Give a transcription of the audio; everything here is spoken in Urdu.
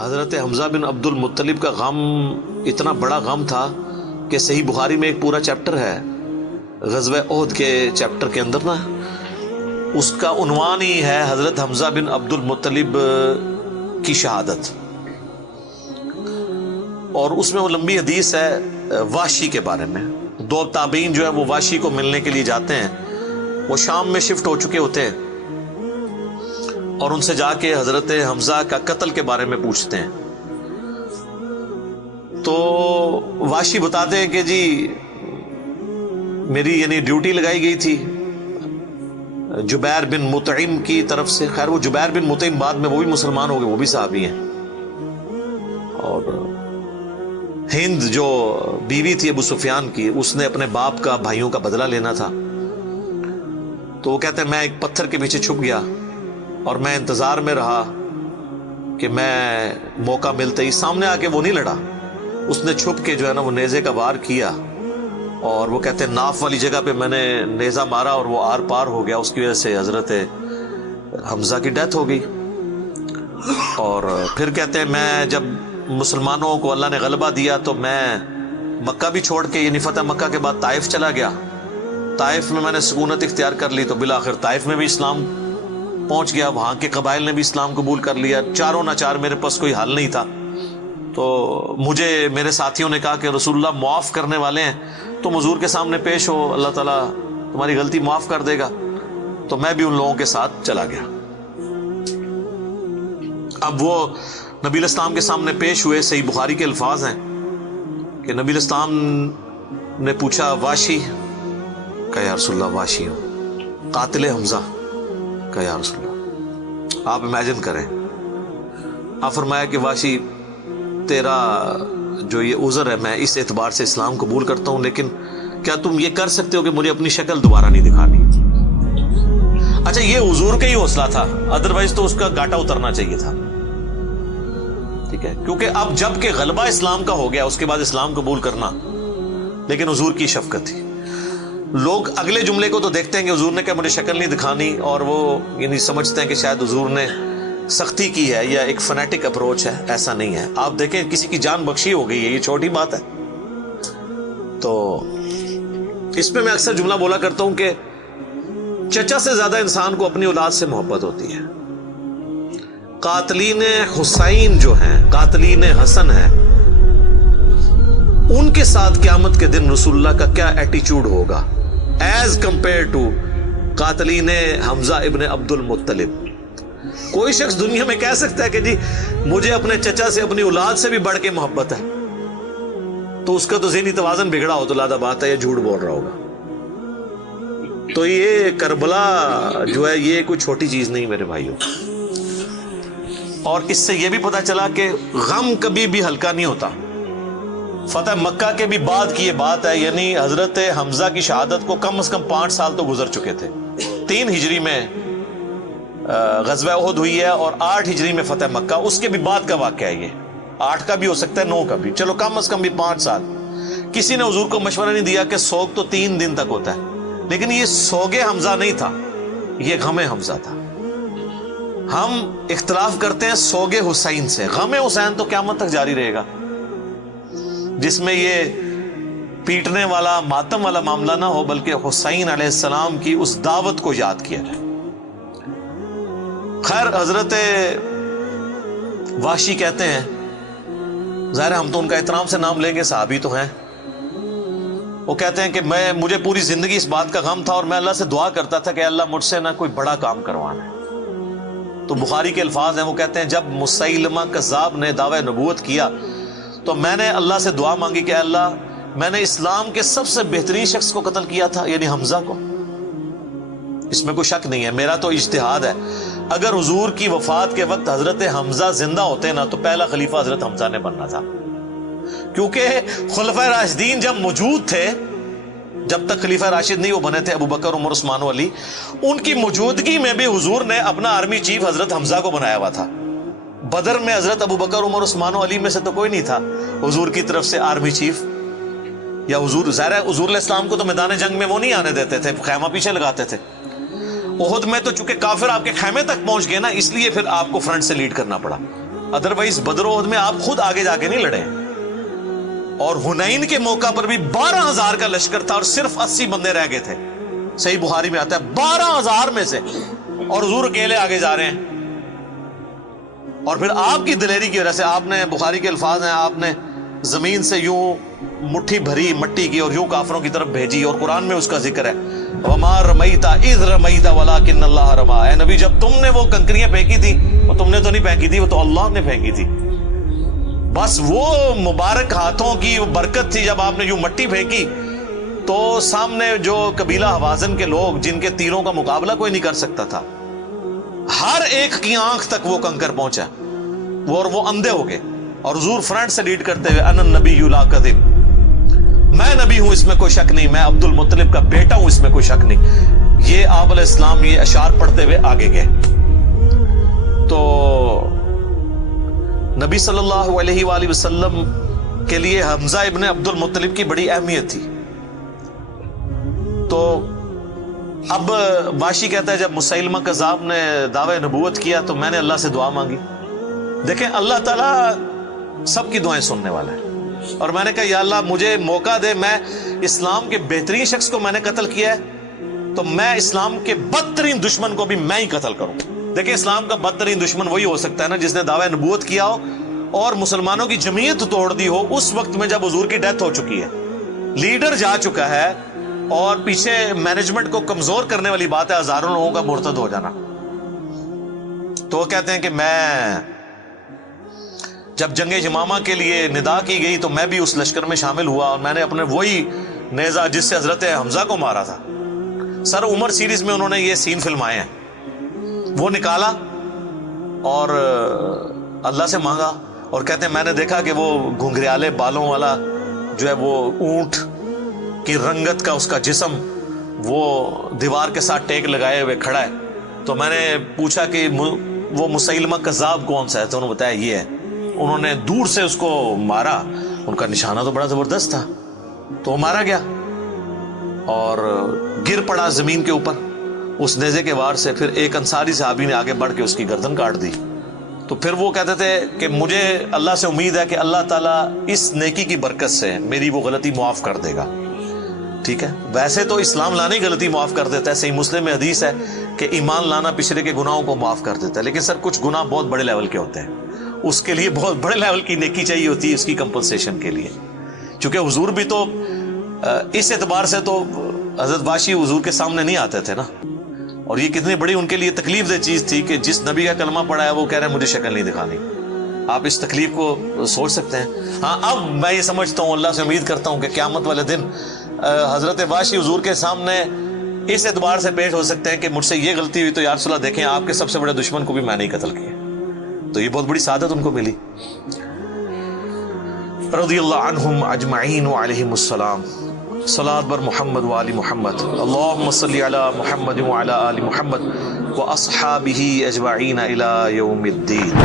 حضرت حمزہ بن عبد المطلب کا غم اتنا بڑا غم تھا کہ صحیح بخاری میں ایک پورا چیپٹر ہے غزوہ احد کے چیپٹر کے اندر نا، اس کا عنوان ہی ہے حضرت حمزہ بن عبد المطلب کی شہادت، اور اس میں وہ لمبی حدیث ہے واشی کے بارے میں۔ دو تابعین جو ہے وہ واشی کو ملنے کے لیے جاتے ہیں، وہ شام میں شفٹ ہو چکے ہوتے ہیں، اور ان سے جا کے حضرت حمزہ کا قتل کے بارے میں پوچھتے ہیں۔ تو واشی بتاتے ہیں کہ جی میری یعنی ڈیوٹی لگائی گئی تھی جبیر بن مطعم کی طرف سے۔ خیر وہ جبیر بن مطعم بعد میں وہ بھی مسلمان ہو گئے، وہ بھی صحابی ہیں، اور ہند جو بیوی تھی ابو سفیان کی، اس نے اپنے باپ کا بھائیوں کا بدلہ لینا تھا، تو وہ کہتے ہیں میں ایک پتھر کے پیچھے چھپ گیا اور میں انتظار میں رہا کہ میں موقع ملتے ہی سامنے آ کے وہ نہیں لڑا، اس نے چھپ کے جو ہے نا وہ نیزے کا وار کیا، اور وہ کہتے ہیں ناف والی جگہ پہ میں نے نیزہ مارا اور وہ آر پار ہو گیا، اس کی وجہ سے حضرت حمزہ کی ڈیتھ ہو گئی۔ اور پھر کہتے ہیں میں جب مسلمانوں کو اللہ نے غلبہ دیا تو میں مکہ بھی چھوڑ کے یعنی فتح مکہ کے بعد طائف چلا گیا، طائف میں نے سکونت اختیار کر لی، تو بالآخر طائف میں بھی اسلام پہنچ گیا، وہاں کے قبائل نے بھی اسلام قبول کر لیا، چاروں ناچار میرے پاس کوئی حل نہیں تھا، تو مجھے میرے ساتھیوں نے کہا کہ رسول اللہ معاف کرنے والے ہیں، تم حضور کے سامنے پیش ہو، اللہ تعالیٰ تمہاری غلطی معاف کر دے گا، تو میں بھی ان لوگوں کے ساتھ چلا گیا۔ اب وہ نبی الاسلام کے سامنے پیش ہوئے، صحیح بخاری کے الفاظ ہیں کہ نبی الاسلام نے پوچھا واشی کہ یا رسول اللہ واشی ہوں، قاتل حمزہ کہ یا رسول اللہ۔ آپ امیجن کریں، آپ فرمایا کہ واشی تیرا جو یہ عذر ہے میں اس اعتبار سے اسلام قبول کرتا ہوں، لیکن کیا تم یہ کر سکتے ہو کہ مجھے اپنی شکل دوبارہ نہیں دکھانی؟ اچھا یہ حضور کا ہی حوصلہ تھا، ادروائز تو اس کا گاٹا اترنا چاہیے تھا، ٹھیک ہے، کیونکہ اب جب کہ غلبہ اسلام کا ہو گیا اس کے بعد اسلام قبول کرنا، لیکن حضور کی شفقت تھی۔ لوگ اگلے جملے کو تو دیکھتے ہیں کہ حضور نے کہا مجھے شکل نہیں دکھانی، اور وہ یعنی سمجھتے ہیں کہ شاید حضور نے سختی کی ہے یا ایک فنیٹک اپروچ ہے، ایسا نہیں ہے۔ آپ دیکھیں کسی کی جان بخشی ہو گئی ہے، یہ چھوٹی بات ہے۔ تو اس میں اکثر جملہ بولا کرتا ہوں کہ چچا سے زیادہ انسان کو اپنی اولاد سے محبت ہوتی ہے۔ قاتلین حسین جو ہیں، قاتلین حسن ہیں، ان کے ساتھ قیامت کے دن رسول اللہ کا کیا ایٹیچیوڈ ہوگا ایز کمپیئر ٹو قاتلین حمزہ ابن عبد المطلب۔ کوئی شخص دنیا میں کہہ سکتا ہے کہ جی مجھے اپنے چچا سے اپنی اولاد سے بھی بڑھ کے محبت ہے، تو اس کا تو ذہنی توازن بگڑا ہو تو لادہ بات ہے، یہ جھوٹ بول رہا ہوگا۔ تو یہ کربلا جو ہے یہ کوئی چھوٹی چیز نہیں میرے بھائیوں، اور اس سے یہ بھی پتا چلا کہ غم کبھی بھی ہلکا نہیں ہوتا۔ فتح مکہ کے بھی بعد کی یہ بات ہے، یعنی حضرت حمزہ کی شہادت کو کم از کم 5 سال تو گزر چکے تھے۔ 3 ہجری میں غزوہ احد ہوئی ہے اور 8 ہجری میں فتح مکہ، اس کے بھی بعد کا واقعہ ہے یہ، 8 کا بھی ہو سکتا ہے 9 کا بھی، چلو کم از کم بھی 5 سال۔ کسی نے حضور کو مشورہ نہیں دیا کہ سوگ تو 3 دن تک ہوتا ہے، لیکن یہ سوگ حمزہ نہیں تھا، یہ غم حمزہ تھا۔ ہم اختلاف کرتے ہیں سوگ حسین سے، غم حسین تو قیامت تک جاری رہے گا، جس میں یہ پیٹنے والا ماتم والا معاملہ نہ ہو، بلکہ حسین علیہ السلام کی اس دعوت کو یاد کیا جائے۔ خیر حضرت واشی کہتے ہیں، ظاہر ہم تو ان کا احترام سے نام لیں گے، صحابی تو ہیں، وہ کہتے ہیں کہ مجھے پوری زندگی اس بات کا غم تھا اور میں اللہ سے دعا کرتا تھا کہ اللہ مجھ سے نہ کوئی بڑا کام کروانا ہے۔ تو بخاری کے الفاظ ہیں، وہ کہتے ہیں جب مسیلمہ کذاب نے دعوی نبوت کیا تو میں نے اللہ سے دعا مانگی کہ اللہ میں نے اسلام کے سب سے بہترین شخص کو قتل کیا تھا، یعنی حمزہ کو، اس میں کوئی شک نہیں ہے، میرا تو اجتہاد ہے۔ اگر حضور کی وفات کے وقت حضرت حمزہ زندہ ہوتے نا تو پہلا خلیفہ حضرت حمزہ نے بننا تھا، کیونکہ خلفائے راشدین جب موجود تھے، جب تک خلیفہ راشد نہیں وہ بنے تھے ابو بکر عمر عثمان و علی، ان کی موجودگی میں بھی حضور نے اپنا آرمی چیف حضرت حمزہ کو بنایا ہوا تھا۔ بدر میں حضرت ابو بکر عمر عثمان و علی میں سے تو کوئی نہیں تھا حضور کی طرف سے آرمی چیف، یا حضور ظاہر ہے حضور علیہ السلام کو تو میدان جنگ میں وہ نہیں آنے دیتے تھے، خیمہ پیچھے لگاتے تھے۔ احد میں تو چونکہ کافر آپ کے خیمے تک پہنچ گئے نا، اس لیے پھر آپ کو فرنٹ سے لیڈ کرنا پڑا۔ ادروائز بدر و احد میں آپ خود آگے جا کے نہیں لڑے. اور حنین کے موقع پر بھی 12,000 کا لشکر تھا اور صرف 80 بندے رہ گئے تھے. صحیح بخاری میں آتا ہے 12,000 میں سے، اور حضور اکیلے آگے جا رہے ہیں. اور پھر آپ کی دلیری کی وجہ سے آپ نے، بخاری کے الفاظ ہیں، آپ نے زمین سے یوں مٹھی بھری مٹی کی اور یوں کافروں کی طرف بھیجی، اور قرآن میں اس کا ذکر ہے وَمَا رَمَيْتَ إِذْ رَمَيْتَ وَلَكِنَّ اللَّهَ رَمَىٰ. اے نبی جب تم نے وہ کنکریاں پھینکی تھی، وہ تم نے تو نہیں پھینکی تھی، وہ تو اللہ نے پھینکی تھی. بس وہ مبارک ہاتھوں کی وہ برکت تھی. جب آپ نے یوں مٹی پھینکی تو سامنے جو قبیلہ حوازن کے لوگ جن کے تیروں کا مقابلہ کوئی نہیں کر سکتا تھا، ہر ایک کی آنکھ تک وہ کنکر پہنچا، اور وہ اندھے ہو گئے. اور حضور فرنٹ سے لیڈ کرتے ہوئے انا النبی لا کذب، میں نبی ہوں اس میں کوئی شک نہیں، میں عبد المطلب کا بیٹا ہوں اس میں کوئی شک نہیں. یہ آپ علیہ السلام یہ اشعار پڑھتے ہوئے آگے گئے. تو نبی صلی اللہ علیہ وآلہ وسلم کے لیے حمزہ ابن عبد المطلب کی بڑی اہمیت تھی. تو اب واشی کہتا ہے جب مسیلمہ کذاب نے دعوی نبوت کیا تو میں نے اللہ سے دعا مانگی. دیکھیں اللہ تعالیٰ سب کی دعائیں سننے والا ہے. اور میں نے کہا یا اللہ مجھے موقع دے، میں اسلام کے بہترین شخص کو میں نے قتل کیا ہے تو میں اسلام کے بدترین دشمن کو بھی میں ہی قتل کروں. دیکھیں اسلام کا بدترین دشمن وہی ہو سکتا ہے نا جس نے دعوی نبوت کیا ہو اور مسلمانوں کی جمعیت توڑ دی ہو اس وقت میں جب حضور کی ڈیتھ ہو چکی ہے، لیڈر جا چکا ہے، اور پیچھے مینجمنٹ کو کمزور کرنے والی بات ہے ہزاروں لوگوں کا مرتد ہو جانا. تو وہ کہتے ہیں کہ میں جب جنگ یمامہ کے لیے ندا کی گئی تو میں بھی اس لشکر میں شامل ہوا، اور میں نے اپنے وہی نیزہ جس سے حضرت حمزہ کو مارا تھا، سر عمر سیریز میں انہوں نے یہ سین فلمائے ہیں، وہ نکالا اور اللہ سے مانگا. اور کہتے ہیں میں نے دیکھا کہ وہ گھنگریالے بالوں والا جو ہے وہ اونٹ کی رنگت کا اس کا جسم وہ دیوار کے ساتھ ٹیک لگائے ہوئے کھڑا ہے. تو میں نے پوچھا کہ وہ مسیلمہ کذاب کون سا ہے، تو انہوں نے بتایا یہ ہے. انہوں نے دور سے اس کو مارا، ان کا نشانہ تو بڑا زبردست تھا، تو وہ مارا گیا اور گر پڑا زمین کے اوپر اس نیزے کے وار سے. پھر ایک انصاری صحابی نے آگے بڑھ کے اس کی گردن کاٹ دی. تو پھر وہ کہتے تھے کہ مجھے اللہ سے امید ہے کہ اللہ تعالیٰ اس نیکی کی برکت سے میری وہ غلطی معاف کر دے گا. ٹھیک ہے، ویسے تو اسلام لانے ہی غلطی معاف کر دیتا ہے. صحیح مسلم میں حدیث ہے کہ ایمان لانا پچھلے کے گناہوں کو معاف کر دیتا ہے. لیکن سر کچھ گناہ بہت بڑے لیول کے ہوتے ہیں، اس کے لیے بہت بڑے لیول کی نیکی چاہیے ہوتی ہے اس کی کمپنسیشن کے لیے. چونکہ حضور بھی تو اس اعتبار سے تو حضرت واشی حضور کے سامنے نہیں آتے تھے نا، اور یہ کتنی بڑی ان کے لیے تکلیف دہ چیز تھی کہ جس نبی کا کلمہ پڑھا ہے وہ کہہ رہے ہیں مجھے شکل نہیں دکھانی. آپ اس تکلیف کو سوچ سکتے ہیں. ہاں اب میں یہ سمجھتا ہوں، اللہ سے امید کرتا ہوں کہ قیامت والے دن حضرت واشی حضور کے سامنے اس اعتبار سے پیش ہو سکتے ہیں کہ مجھ سے یہ غلطی ہوئی تو یا رسول اللہ دیکھیں آپ کے سب سے بڑے دشمن کو بھی میں نہیں قتل کیا. تو یہ بہت بڑی سعادت ان کو ملی. رضی اللہ عنہم اجمعین وعلیہم السلام. صلاۃ بر محمد وآل محمد. اللہم صلی علی محمد وعلی آل محمد واصحابہ اجمعین الی یوم الدین.